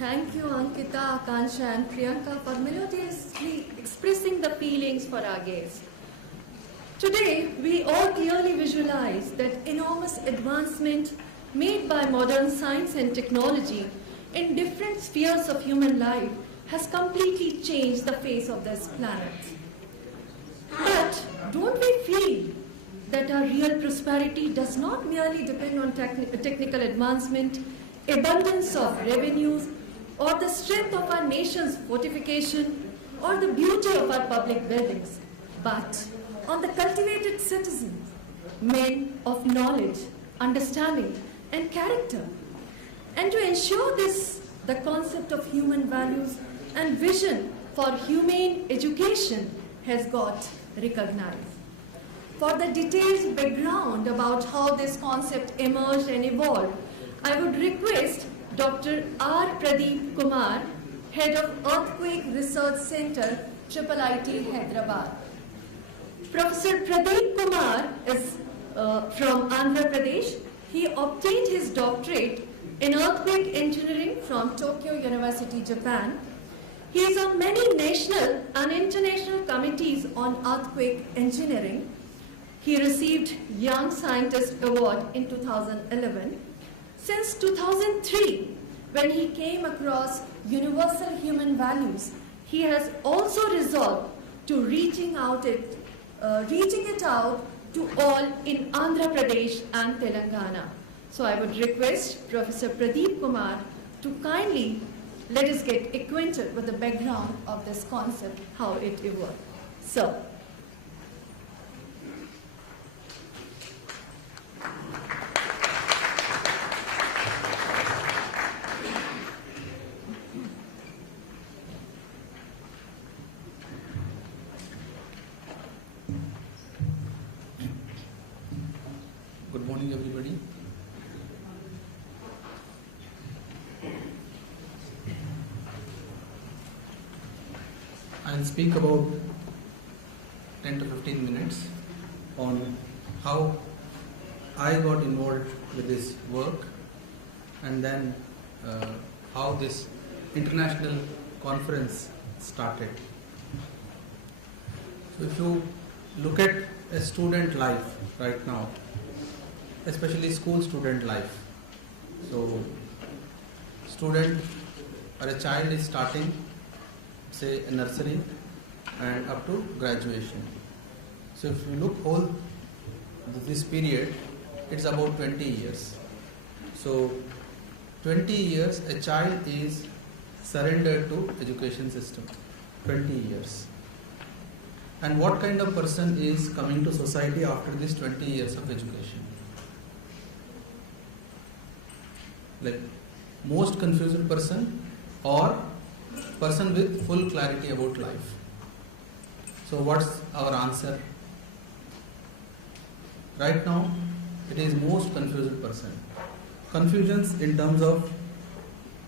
Thank you, Ankita, Akansha, and Priyanka for melodiously expressing the feelings for our guests. Today, we all clearly visualize that enormous advancement made by modern science and technology in different spheres of human life has completely changed the face of this planet. But don't we feel that our real prosperity does not merely depend on technical advancement, abundance of revenues, or the strength of our nation's fortification, or the beauty of our public buildings, but on the cultivated citizens, men of knowledge, understanding, and character? And to ensure this, the concept of human values and vision for humane education has got recognized. For the detailed background about how this concept emerged and evolved, I would request Dr. R. Pradeep Kumar, Head of Earthquake Research Center, IIIT Hyderabad. Professor Pradeep Kumar is from Andhra Pradesh. He obtained his doctorate in earthquake engineering from Tokyo University, Japan. He is on many national and international committees on earthquake engineering. He received Young Scientist Award in 2011. Since 2003, when he came across universal human values, he has also resolved to reaching it out to all in Andhra Pradesh and Telangana. So I would request Professor Pradeep Kumar to kindly let us get acquainted with the background of this concept, how it evolved. So, good morning, everybody. I'll speak about 10 to 15 minutes on how I got involved with this work and then how this international conference started. So if you look at a student life right now, especially school student life, so student or a child is starting, say, a nursery and up to graduation. So if you look whole this period, it's about 20 years. So 20 years a child is surrendered to education system, 20 years. And what kind of person is coming to society after this 20 years of education? Like most confused person or person with full clarity about life. So what's our answer? Right now it is most confused person. Confusions in terms of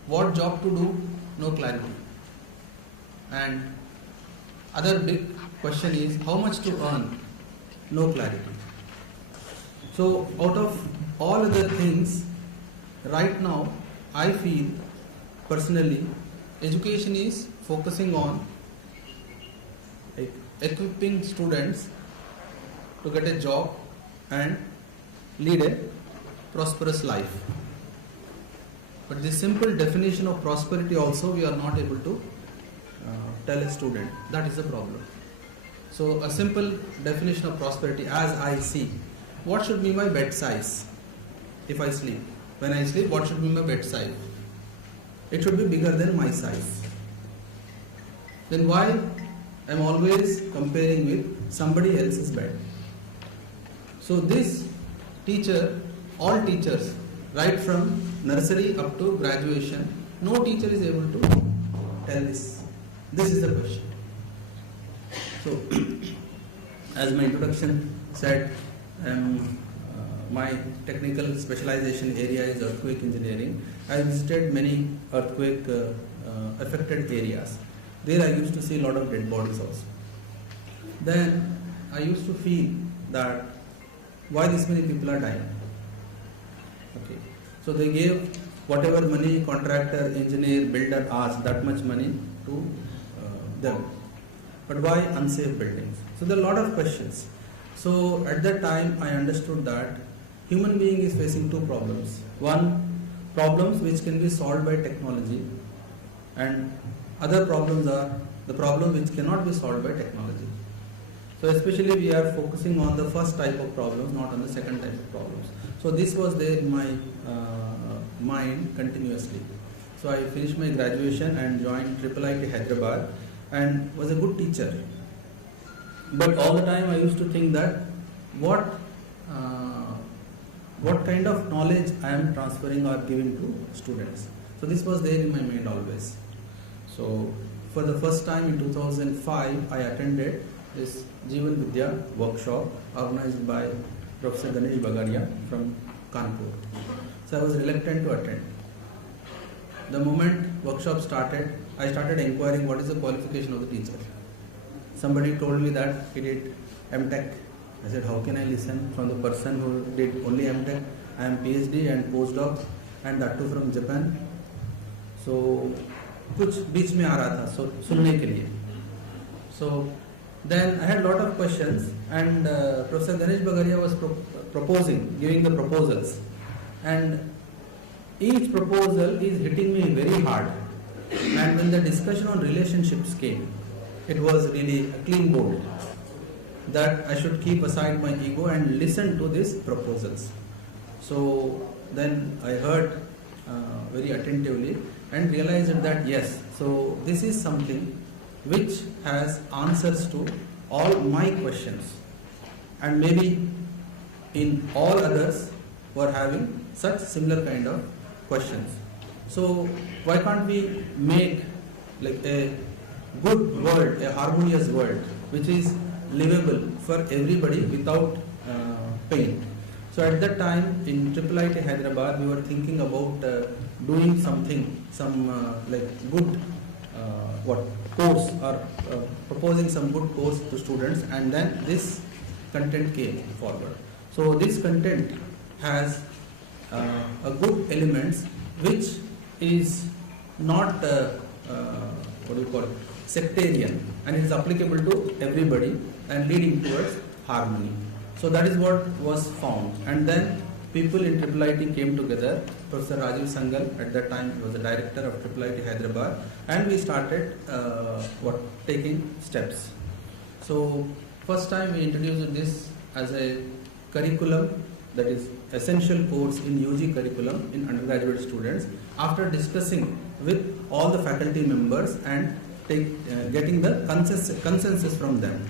what job to do, no clarity. And other big question is how much to earn, no clarity. So out of all other things, right now I feel personally education is focusing on equipping students to get a job and lead a prosperous life. But the simple definition of prosperity also we are not able to tell a student. That is the problem. So a simple definition of prosperity as I see, what should be my bed size if I sleep? When I sleep, what should be my bed size? It should be bigger than my size. Then why I'm always comparing with somebody else's bed? So this teacher, all teachers, right from nursery up to graduation, no teacher is able to tell this. This is the question. So, as my introduction said, my technical specialization area is earthquake engineering. I visited many earthquake affected areas. There I used to see a lot of dead bodies also. Then I used to feel that why this many people are dying. Okay. So they gave whatever money contractor, engineer, builder asks, that much money to them. But why unsafe buildings? So there are a lot of questions. So at that time I understood that human being is facing two problems. One, problems which can be solved by technology, and other problems are the problems which cannot be solved by technology. So especially we are focusing on the first type of problems, not on the second type of problems. So this was there in my mind continuously. So I finished my graduation and joined IIIT Hyderabad and was a good teacher. But all the time I used to think that what kind of knowledge I am transferring or giving to students. So this was there in my mind always. So for the first time in 2005 I attended this Jeevan Vidya workshop organized by Professor Ganesh Bagaria from Kanpur. So I was reluctant to attend. The moment workshop started, I started inquiring what is the qualification of the teacher. Somebody told me that he did MTech. I said, how can I listen from the person who did only MTech? I am PhD and postdoc and that too from Japan. So कुछ बीच में आ रहा था सुनने के लिए. So then I had a lot of questions and Professor Ganesh Bagaria was giving the proposals, and each proposal is hitting me very hard. And when the discussion on relationships came, it was really a clean bold that I should keep aside my ego and listen to these proposals. So then I heard very attentively and realized that yes, so this is something which has answers to all my questions, and maybe in all others who are having such similar kind of questions. So why can't we make like a good world, a harmonious world which is livable for everybody without pain? So at that time in IIIT Hyderabad we were thinking about doing something, like good course or proposing some good course to students, and then this content came forward. So this content has a good elements which is not sectarian, and it is applicable to everybody and leading towards harmony. So that is what was found, and then people in IIIT came together. Professor Rajiv Sangal at that time was the director of IIIT Hyderabad, and we started taking steps. So first time we introduced this as a curriculum, that is essential course in UG curriculum in undergraduate students, after discussing with all the faculty members and getting the consensus from them.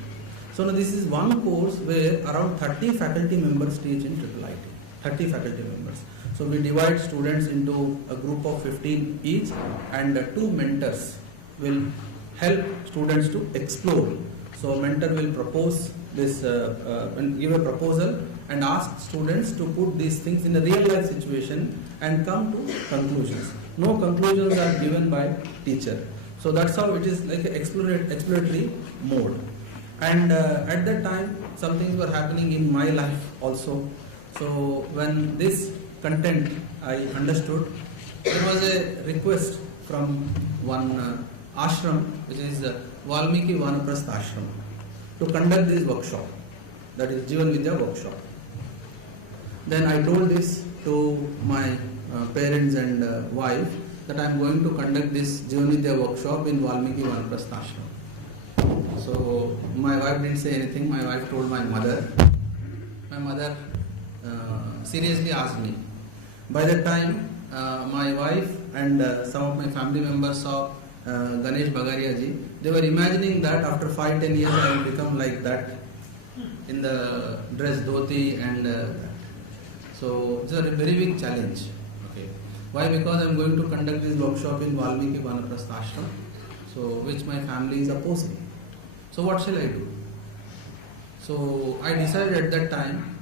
So now this is one course where around 30 faculty members teach in IIIT. 30 faculty members. So we divide students into a group of 15 each, and two mentors will help students to explore. So mentor will propose this, give a proposal and ask students to put these things in a real life situation and come to conclusions. No conclusions are given by teacher. So that's how it is like an exploratory mode. And at that time some things were happening in my life also. So when this content I understood, there was a request from one ashram, which is Valmiki Vanaprastha ashram, to conduct this workshop, that is Jeevan Vidya workshop. Then I told this to my parents and wife that I am going to conduct this Jeevan Vidya workshop in Valmiki Vanaprastha ashram. So my wife didn't say anything. My wife told my mother. My mother seriously asked me. By that time, my wife and some of my family members saw Ganesh Bagaria ji. They were imagining that after 5-10 years I will become like that, in the dress dhoti, and so it's a very big challenge. Okay. Why? Because I am going to conduct this workshop in Valmiki Vanaprastha ashram, so which my family is opposing. So what shall I do? So I decided at that time,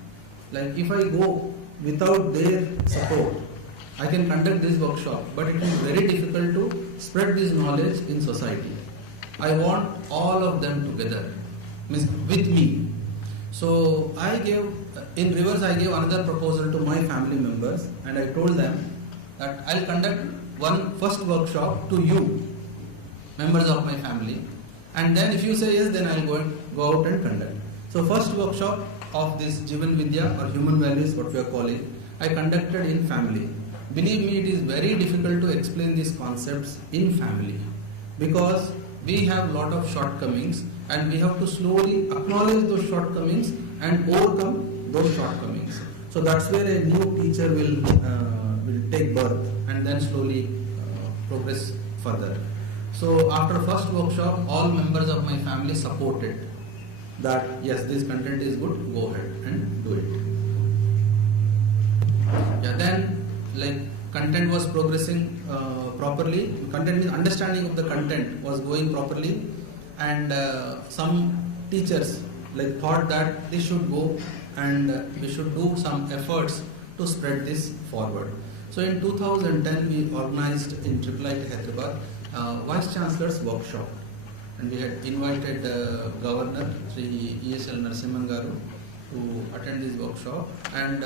like if I go without their support, I can conduct this workshop, but it is very difficult to spread this knowledge in society. I want all of them together, means with me. So I gave, in reverse I gave another proposal to my family members, and I told them, that I'll conduct one first workshop to you, members of my family, and then if you say yes, then I'll go out and conduct. So first workshop of this Jivan Vidya or human values, what we are calling, I conducted in family. Believe me, it is very difficult to explain these concepts in family because we have lot of shortcomings and we have to slowly acknowledge those shortcomings and overcome those shortcomings. So that's where a new teacher will take birth and then slowly progress further. So after first workshop, all members of my family supported that yes, this content is good, go ahead and do it. Yeah, then like content was progressing properly, content means understanding of the content was going properly, and some teachers like thought that this should go and we should do some efforts to spread this forward. So in 2010 we organized in IIIT Hyderabad Vice Chancellor's workshop, and we had invited Governor Sri ESL Narasimhan Garu to attend this workshop, and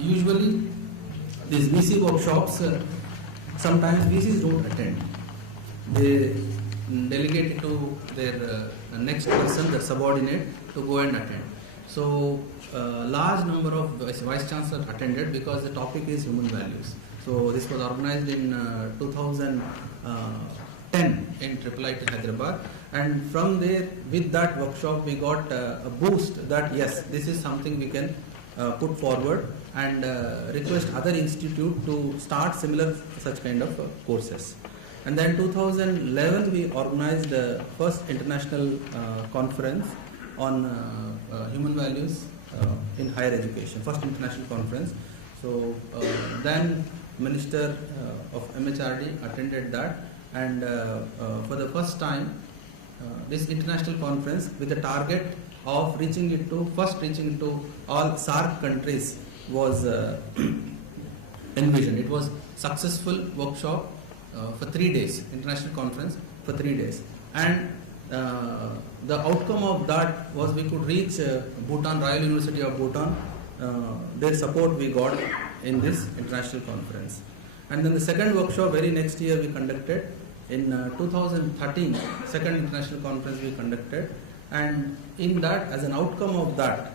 usually these VC workshops sometimes VCs don't attend, they delegate it to their next person, their subordinate, to go and attend. So large number of vice chancellors attended because the topic is human values. So this was organized in 2010 in IIIT Hyderabad, and from there with that workshop we got a boost that yes, this is something we can put forward and request other institute to start similar such kind of courses. And then 2011 we organized the first international conference on human values in higher education, first international conference. So then Minister of MHRD attended that, and for the first time this international conference with the target of reaching it to all SAARC countries was envisioned. It was successful workshop for 3 days, international conference for 3 days, and the outcome of that was we could reach Bhutan, Royal University of Bhutan. Their support we got in this international conference. And then the second workshop very next year we conducted in 2013, second international conference we conducted, and in that, as an outcome of that,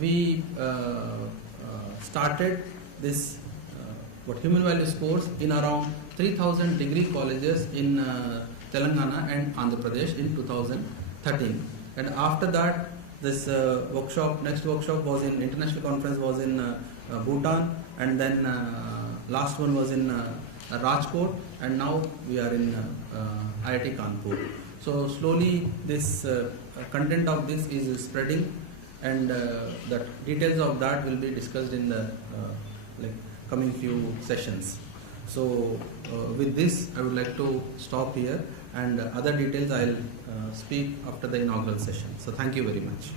we started this what human values course in around 3,000 degree colleges in Telangana and Andhra Pradesh in 2013. And after that, this next workshop was in international conference was in Bhutan, and then last one was in Rajkot, and now we are in IIT Kanpur. So slowly this content of this is spreading, and the details of that will be discussed in the coming few sessions. So with this I would like to stop here, and other details I'll speak after the inaugural session. So thank you very much.